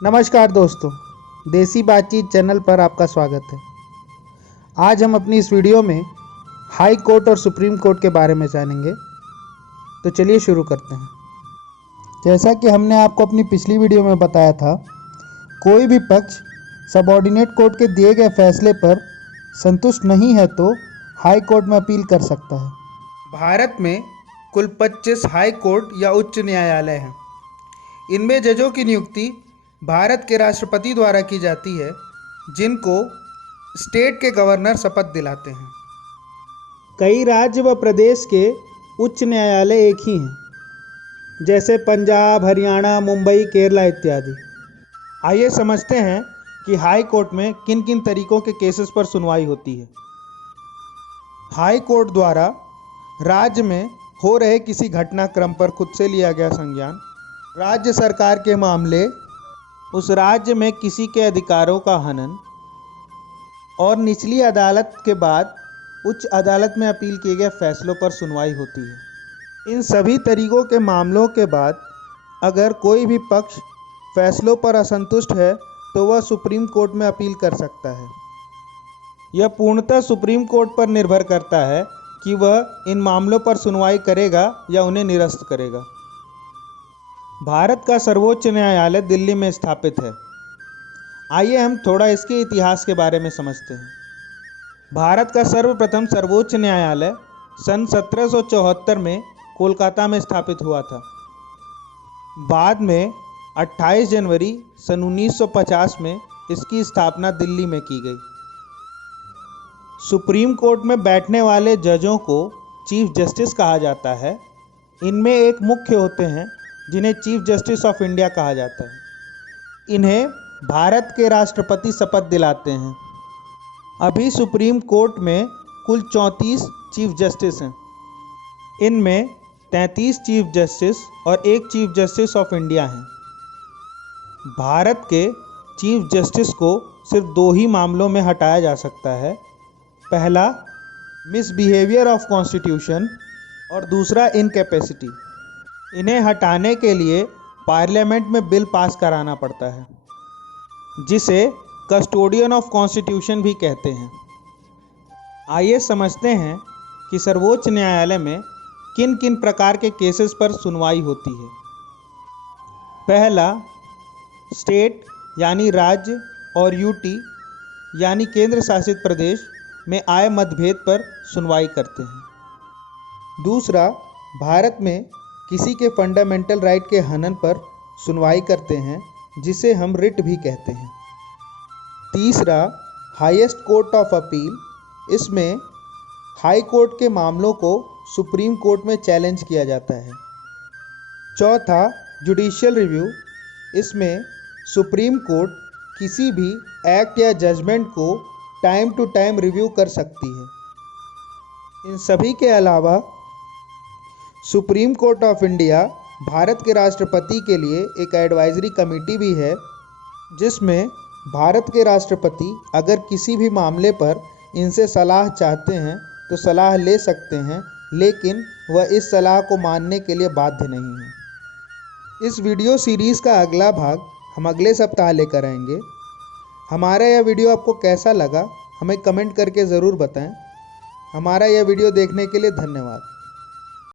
नमस्कार दोस्तों, देसी बातचीत चैनल पर आपका स्वागत है। आज हम अपनी इस वीडियो में हाई कोर्ट और सुप्रीम कोर्ट के बारे में जानेंगे। तो चलिए शुरू करते हैं। जैसा कि हमने आपको अपनी पिछली वीडियो में बताया था, कोई भी पक्ष सबऑर्डिनेट कोर्ट के दिए गए फैसले पर संतुष्ट नहीं है तो हाई कोर्ट में अपील कर सकता है। भारत में कुल 25 हाई कोर्ट या उच्च न्यायालय हैं। इनमें जजों की नियुक्ति भारत के राष्ट्रपति द्वारा की जाती है, जिनको स्टेट के गवर्नर शपथ दिलाते हैं। कई राज्य व प्रदेश के उच्च न्यायालय एक ही हैं, जैसे पंजाब, हरियाणा, मुंबई, केरला इत्यादि। आइए समझते हैं कि हाई कोर्ट में किन किन तरीकों के केसेस पर सुनवाई होती है। हाई कोर्ट द्वारा राज्य में हो रहे किसी घटनाक्रम पर खुद से लिया गया संज्ञान, राज्य सरकार के मामले, उस राज्य में किसी के अधिकारों का हनन और निचली अदालत के बाद उच्च अदालत में अपील किए गए फैसलों पर सुनवाई होती है। इन सभी तरीकों के मामलों के बाद अगर कोई भी पक्ष फैसलों पर असंतुष्ट है तो वह सुप्रीम कोर्ट में अपील कर सकता है। यह पूर्णतः सुप्रीम कोर्ट पर निर्भर करता है कि वह इन मामलों पर सुनवाई करेगा या उन्हें निरस्त करेगा। भारत का सर्वोच्च न्यायालय दिल्ली में स्थापित है। आइए हम थोड़ा इसके इतिहास के बारे में समझते हैं। भारत का सर्वप्रथम सर्वोच्च न्यायालय सन 1774 में कोलकाता में स्थापित हुआ था। बाद में 28 जनवरी सन 1950 में इसकी स्थापना दिल्ली में की गई। सुप्रीम कोर्ट में बैठने वाले जजों को चीफ जस्टिस कहा जाता है। इनमें एक मुख्य होते हैं जिन्हें चीफ जस्टिस ऑफ इंडिया कहा जाता है। इन्हें भारत के राष्ट्रपति शपथ दिलाते हैं। अभी सुप्रीम कोर्ट में कुल 34 चीफ जस्टिस हैं। इनमें 33 चीफ जस्टिस और एक चीफ जस्टिस ऑफ इंडिया हैं। भारत के चीफ जस्टिस को सिर्फ दो ही मामलों में हटाया जा सकता है। पहला, मिसबिहेवियर ऑफ कॉन्स्टिट्यूशन और दूसरा, इनकैपेसिटी। इन्हें हटाने के लिए पार्लियामेंट में बिल पास कराना पड़ता है, जिसे कस्टोडियन ऑफ कॉन्स्टिट्यूशन भी कहते हैं। आइए समझते हैं कि सर्वोच्च न्यायालय में किन किन प्रकार के केसेस पर सुनवाई होती है। पहला, स्टेट यानी राज्य और यूटी यानी केंद्र शासित प्रदेश में आए मतभेद पर सुनवाई करते हैं। दूसरा, भारत में किसी के फंडामेंटल राइट के हनन पर सुनवाई करते हैं, जिसे हम रिट भी कहते हैं। तीसरा, हाईएस्ट कोर्ट ऑफ अपील। इसमें हाई कोर्ट के मामलों को सुप्रीम कोर्ट में चैलेंज किया जाता है। चौथा, जुडिशियल रिव्यू। इसमें सुप्रीम कोर्ट किसी भी एक्ट या जजमेंट को टाइम टू टाइम रिव्यू कर सकती है। इन सभी के अलावा supreme court of India Bharat के राष्ट्रपति के लिए एक एडवाइजरी कमेटी भी है, जिसमें भारत के राष्ट्रपति अगर किसी भी मामले पर इनसे सलाह चाहते हैं तो सलाह ले सकते हैं, लेकिन वह इस सलाह को मानने के लिए बाध्य नहीं है। इस वीडियो सीरीज़ का अगला भाग हम अगले सप्ताह लेकर आएंगे। हमारा यह वीडियो आपको कैसा लगा हमें कमेंट करके ज़रूर बताएं। हमारा यह वीडियो देखने के लिए धन्यवाद।